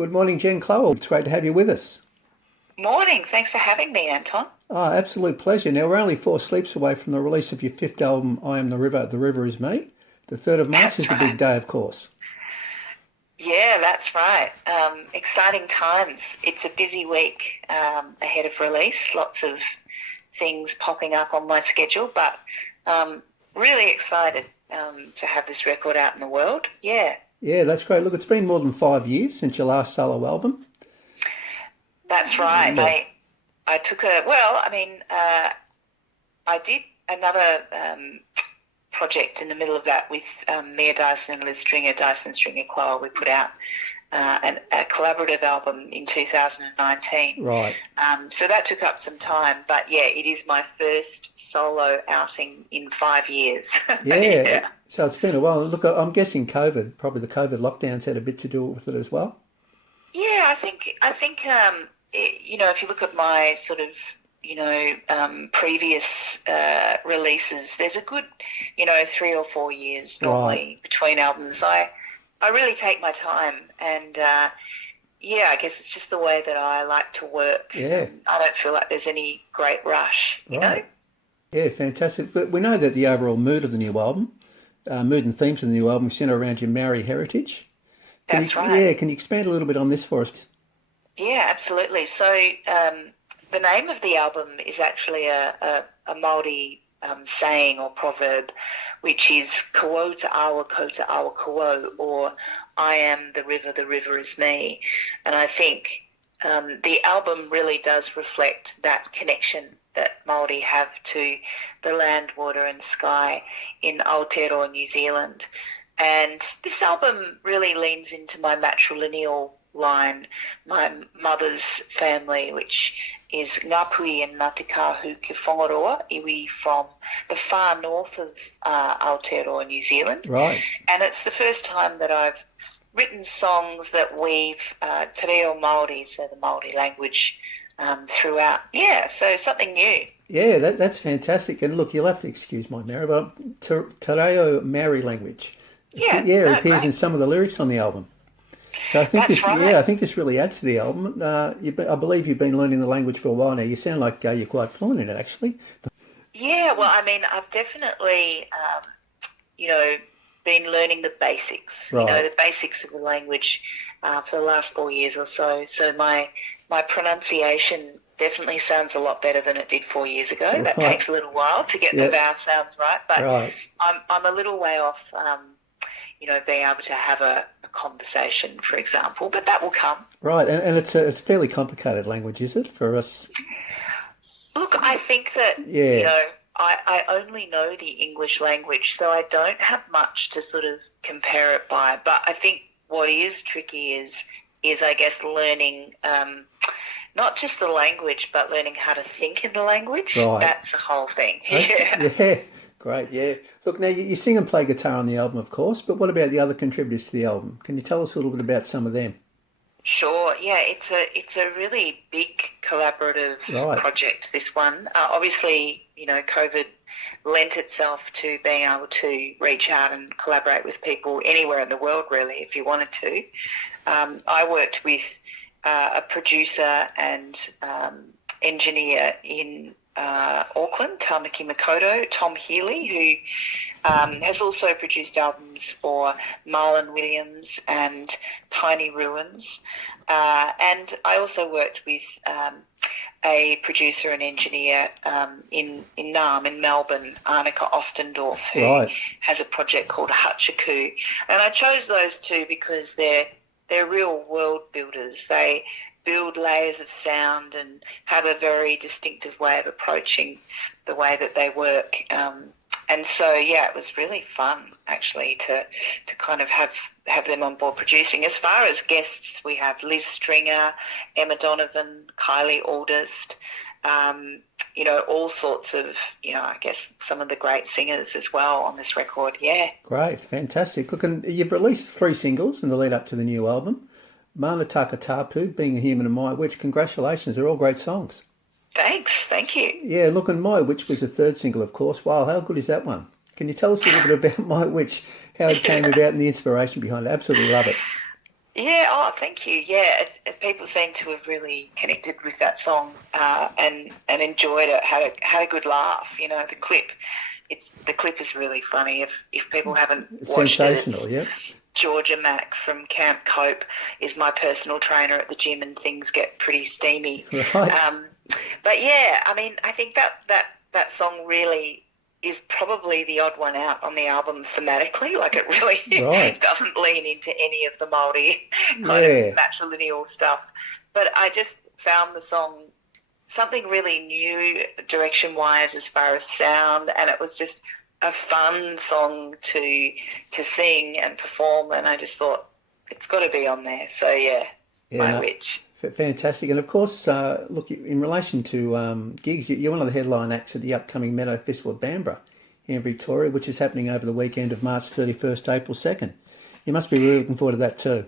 Good morning, Jen Cloher. It's great to have you with us. Morning. Thanks for having me, Anton. Oh, absolute pleasure. Now, we're only 4 sleeps away from the release of your fifth album, I Am the River Is Me. The 3rd of March is That's the big right. day, of course. Yeah, that's right. Exciting times. It's a busy week ahead of release. Lots of things popping up on my schedule, but really excited to have this record out in the world. Yeah, Yeah, that's great. Look, it's been more than 5 years since your last solo album. that's right. Yeah, I took a well. I did another project in the middle of that with Mia Dyson and Liz Stringer, Dyson Stringer Cloher. We put out a collaborative album in 2019. right. So that took up some time. But yeah, it is my first solo outing in 5 years. Yeah, so it's been a while. Look, I'm guessing COVID, probably the COVID lockdowns had a bit to do with it as well. Yeah, if you look at my sort of, previous releases, there's a good, 3 or 4 years Right. normally between albums. I really take my time and, I guess it's just the way that I like to work. Yeah, I don't feel like there's any great rush. right. Yeah, fantastic. But we know that the overall mood of the new album, mood and themes of the new album, centre around your Maori heritage. That's right. Can you expand a little bit on this for us? Yeah, absolutely. So the name of the album is actually a Māori saying or proverb, which is ko te awa ko, or I am the river is me. And I think the album really does reflect that connection that Māori have to the land, water and sky in Aotearoa, New Zealand. And this album really leans into my matrilineal line, my mother's family, which is Ngāpuhi and Ngāti Kahu ki Whangaroa, iwi from the far north of Aotearoa, New Zealand. Right. And it's the first time that I've written songs that weave te reo Māori, so the Māori language, throughout. Yeah, so something new. Yeah, that's fantastic. And look, you'll have to excuse my Maori, but te reo Maori language. Yeah, Yeah, it no, appears in great. some of the lyrics on the album. So I think That's this, right. yeah, I think this really adds to the album. I believe you've been learning the language for a while now. You sound like you're quite fluent in it, actually. Yeah, well, I've definitely, been learning the basics, Right. the basics of the language for the last 4 years or so. So my pronunciation definitely sounds a lot better than it did 4 years ago. That Right. takes a little while to get the Yeah. vowel sounds right, but Right. I'm a little way off, being able to have a conversation, for example, but that will come. Right. And it's a fairly complicated language, is it, for us? Look, I think that, Yeah. I only know the English language, so I don't have much to sort of compare it by. But I think what is tricky is I guess learning not just the language, but learning how to think in the language. Right. That's the whole thing. Okay. Yeah. Yeah. Great. Yeah. Look, now you sing and play guitar on the album, of course, but what about the other contributors to the album? Can you tell us a little bit about some of them? Sure. Yeah, it's a really big collaborative Right. project, this one. Obviously, COVID lent itself to being able to reach out and collaborate with people anywhere in the world, really, if you wanted to. I worked with a producer and engineer in Auckland, Tamaki Makoto, Tom Healy, who has also produced albums for Marlon Williams and Tiny Ruins. And I also worked with a producer and engineer in Naarm, in Melbourne, Arnika Ostendorf, who Right. has a project called Hachaku. And I chose those two because they're real world builders. They build layers of sound and have a very distinctive way of approaching the way that they work. And so, yeah, it was really fun, actually, to kind of have them on board producing. As far as guests, we have Liz Stringer, Emma Donovan, Kylie Aldist, all sorts of, I guess some of the great singers as well on this record, yeah. Great. Fantastic. Look, and you've released 3 singles in the lead up to the new album. Mana Taka Tapu, Being a Human and My Witch. Congratulations. They're all great songs. Thanks, thank you. Yeah, look, and My Witch was the 3rd single, of course. Wow, how good is that one? Can you tell us a little bit about My Witch, how it came about and the inspiration behind it? Absolutely love it. Yeah, oh, thank you. Yeah, people seem to have really connected with that song and enjoyed it. Had a good laugh. You know, the clip is really funny. If people haven't It's watched it, sensational, it's yep. Georgia Mack from Camp Cope is my personal trainer at the gym, and things get pretty steamy. Right. But yeah, I mean, I think that song really is probably the odd one out on the album thematically. Like, it really Right. doesn't lean into any of the Māori kind Yeah. of matrilineal stuff. But I just found the song something really new direction-wise as far as sound, and it was just a fun song to sing and perform, and I just thought it's got to be on there. So yeah, Yeah, My no, Witch. fantastic. And of course, look, in relation to gigs, you're one of the headline acts at the upcoming Meadow Festival at Canberra here in Victoria, which is happening over the weekend of March 31st, April 2nd. You must be really looking forward to that too.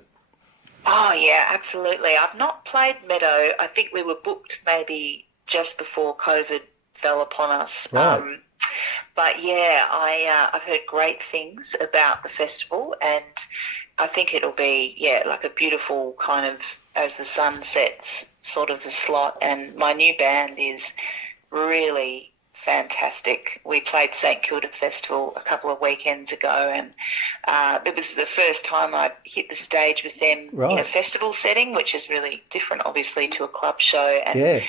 Oh yeah, absolutely. I've not played Meadow. I think we were booked maybe just before COVID fell upon us. Right. But yeah, I've heard great things about the festival, and I think it'll be like a beautiful kind of as the sun sets sort of a slot. And my new band is really fantastic. We played St Kilda Festival a couple of weekends ago, and it was the first time I'd hit the stage with them in a Right. festival setting, which is really different, obviously, to a club show. And Yeah.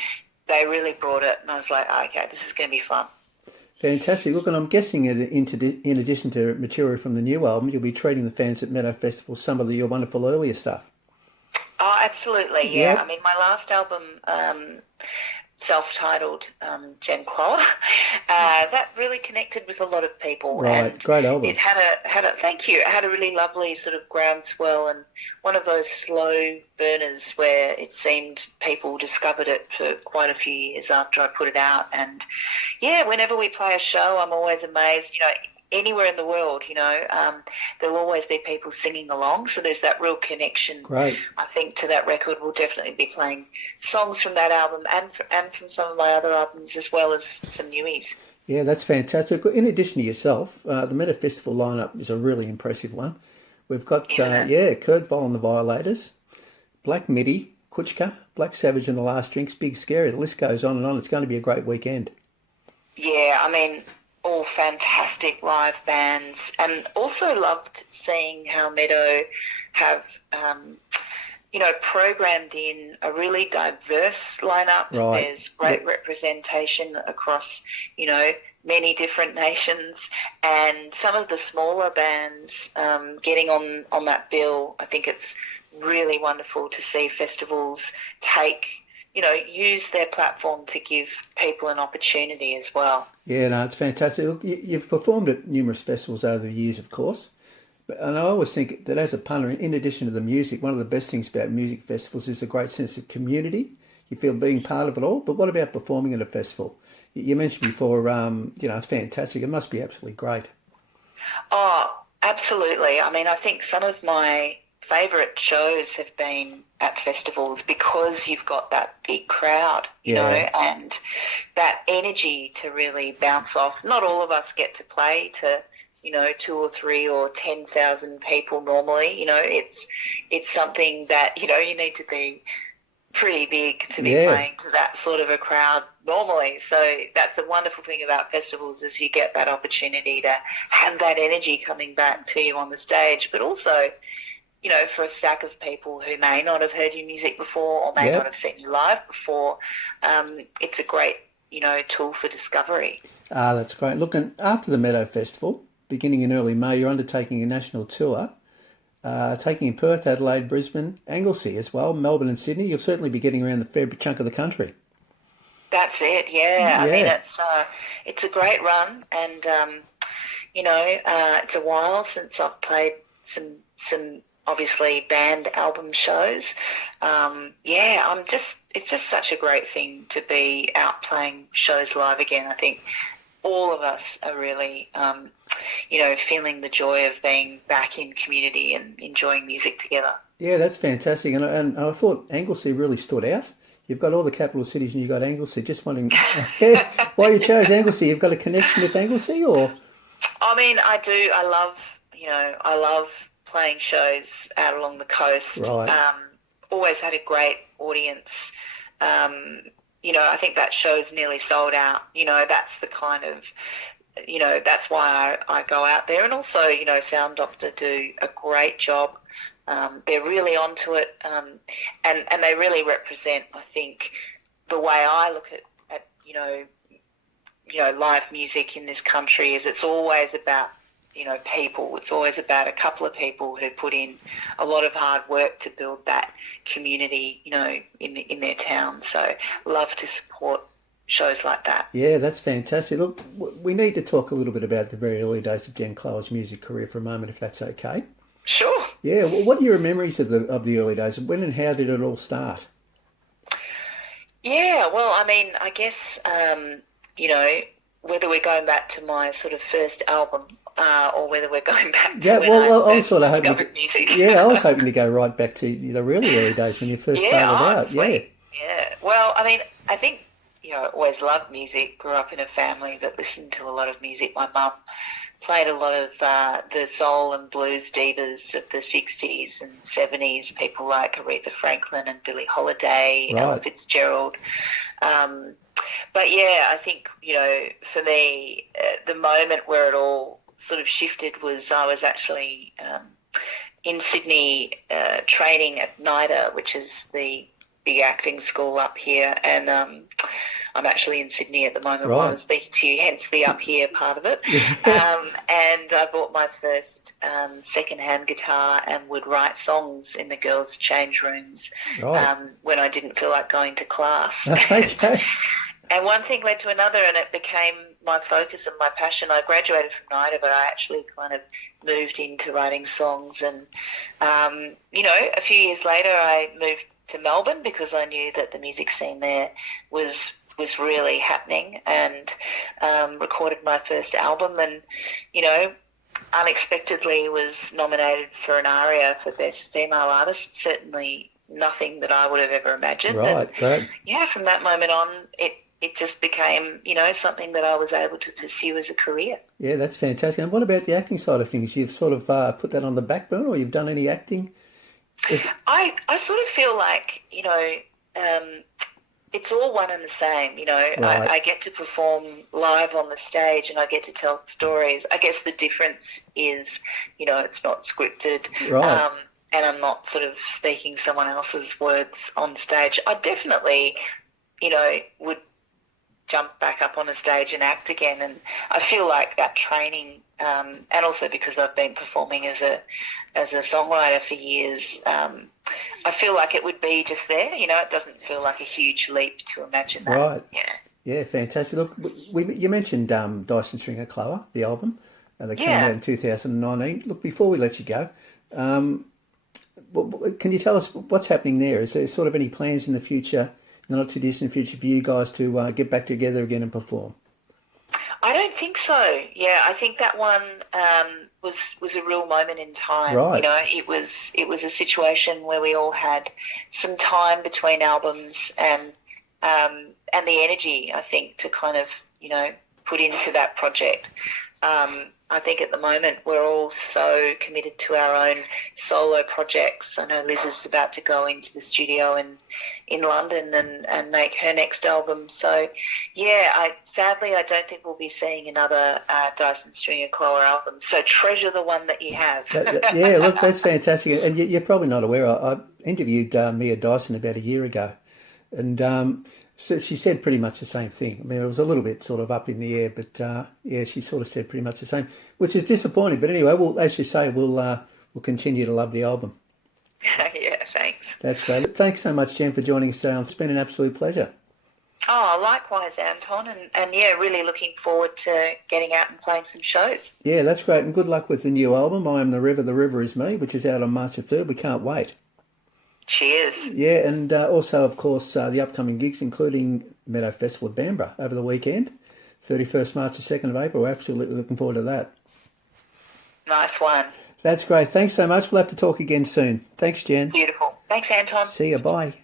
they really brought it, and I was like, okay, this is going to be fun. Fantastic. Look, and I'm guessing in addition to material from the new album, you'll be treating the fans at Meadow Festival some of your wonderful earlier stuff. Oh, absolutely, yeah. Yep. I mean, my last album, self-titled, Jen Cloher, that really connected with a lot of people. Right. And Great album. it had a thank you. It had a really lovely sort of groundswell, and one of those slow burners where it seemed people discovered it for quite a few years after I put it out. And yeah, whenever we play a show, I'm always amazed. You know, anywhere in the world, there'll always be people singing along. So there's that real connection. Great. I think to that record. We'll definitely be playing songs from that album and from some of my other albums, as well as some newies. Yeah, that's fantastic. In addition to yourself, the Meadow Festival lineup is a really impressive one. We've got, Kurt Boll and the Violators, Black Midi, Kutchka, Black Savage and the Last Drinks, Big Scary. The list goes on and on. It's going to be a great weekend. Yeah, I mean, all fantastic live bands, and also loved seeing how Meadow have, programmed in a really diverse lineup. Right. There's great representation across, many different nations, and some of the smaller bands getting on that bill. I think it's really wonderful to see festivals use their platform to give people an opportunity as well. Yeah, no, it's fantastic. Look, you've performed at numerous festivals over the years, of course. And I always think that as a punter, in addition to the music, one of the best things about music festivals is a great sense of community. You feel being part of it all. But what about performing at a festival? You mentioned before, it's fantastic. It must be absolutely great. Oh, absolutely. I mean, I think some of my favourite shows have been at festivals because you've got that big crowd, and that energy to really bounce off. Not all of us get to play to 2 or 3 or 10,000 people normally. It's something that, you need to be pretty big to be playing to that sort of a crowd normally. So that's the wonderful thing about festivals is you get that opportunity to have that energy coming back to you on the stage, but also, for a stack of people who may not have heard your music before or may not have seen you live before, it's a great, tool for discovery. Ah, that's great. Look, and after the Meadow Festival, beginning in early May, you're undertaking a national tour, taking in Perth, Adelaide, Brisbane, Anglesey as well, Melbourne and Sydney. You'll certainly be getting around the fair chunk of the country. That's it, yeah. I mean, it's a great run, and it's a while since I've played some obviously band album shows. It's just such a great thing to be out playing shows live again. I think all of us are really, feeling the joy of being back in community and enjoying music together. Yeah, that's fantastic. And I thought Anglesey really stood out. You've got all the capital cities and you've got Anglesey. Just wondering why you chose Anglesey. You've got a connection with Anglesey, or? I mean, I do. I love playing shows out along the coast. Right. Always had a great audience. I think that show's nearly sold out. That's the kind of, that's why I go out there. And also, Sound Doctor do a great job. They're really onto it, and they really represent, I think, the way I look at live music in this country is it's always about, people. It's always about a couple of people who put in a lot of hard work to build that community, in their town. So love to support shows like that. Yeah, that's fantastic. Look, we need to talk a little bit about the very early days of Jen Cloher's music career for a moment, if that's okay. Sure. Yeah, well, what are your memories of the early days? When and how did it all start? Yeah, well, I mean, I guess, whether we're going back to my sort of first album or whether we're going back to when I first sort of discovered music. Yeah, I was hoping to go right back to the really early days when you first started out. Sweet. Yeah. Well, I mean, I think, always loved music, grew up in a family that listened to a lot of music. My mum played a lot of the soul and blues divas of the 60s and 70s, people like Aretha Franklin and Billie Holiday, Ella Fitzgerald. But yeah, I think, for me, the moment where it all sort of shifted was I was actually in Sydney training at NIDA, which is the big acting school up here, and I'm actually in Sydney at the moment while I'm speaking to you, hence the up here part of it. And I bought my first second-hand guitar and would write songs in the girls' change rooms when I didn't feel like going to class. And one thing led to another, and it became my focus and my passion. I graduated from NIDA, but I actually kind of moved into writing songs. And, a few years later I moved to Melbourne because I knew that the music scene there was really happening, and recorded my first album, and unexpectedly was nominated for an ARIA for Best Female Artist. Certainly nothing that I would have ever imagined. Great. Yeah, from that moment on it just became something that I was able to pursue as a career. Yeah, that's fantastic. And what about the acting side of things? You've sort of put that on the back burner, or you've done any acting? I sort of feel like it's all one and the same, I get to perform live on the stage and I get to tell stories. I guess the difference is, it's not scripted, and I'm not sort of speaking someone else's words on stage. I definitely, would jump back up on a stage and act again, and I feel like that training, and also because I've been performing as a songwriter for years, I feel like it would be just there. It doesn't feel like a huge leap to imagine that. Right. Yeah, fantastic. Look, you mentioned Dyson Stringer Cloher, the album, that came out in 2019. Look, before we let you go, can you tell us what's happening there? Is there sort of any plans in the future, in the not too distant future, for you guys to get back together again and perform? I don't think so. Yeah, I think that one was a real moment in time. Right. It was a situation where we all had some time between albums, and the energy, I think, to kind of put into that project. I think at the moment we're all so committed to our own solo projects. I know Liz is about to go into the studio in London and make her next album. So, yeah, sadly I don't think we'll be seeing another Dyson Stringer Cloher album. So treasure the one that you have. Yeah, look, that's fantastic. And you're probably not aware, I interviewed Mia Dyson about a year ago, and so she said pretty much the same thing. I mean, it was a little bit sort of up in the air, but she sort of said pretty much the same, which is disappointing. But anyway, as you say, we'll continue to love the album. Yeah, thanks. That's great. Thanks so much, Jen, for joining us today. It's been an absolute pleasure. Oh, likewise, Anton, and yeah, really looking forward to getting out and playing some shows. Yeah, that's great, and good luck with the new album, I Am the River Is Me, which is out on March the 3rd. We can't wait. Cheers. Yeah, and also, of course, the upcoming gigs, including Meadow Festival at Canberra over the weekend, 31st March to 2nd of April. We're absolutely looking forward to that. Nice one. That's great. Thanks so much. We'll have to talk again soon. Thanks, Jen. Beautiful. Thanks, Anton. See you. Bye.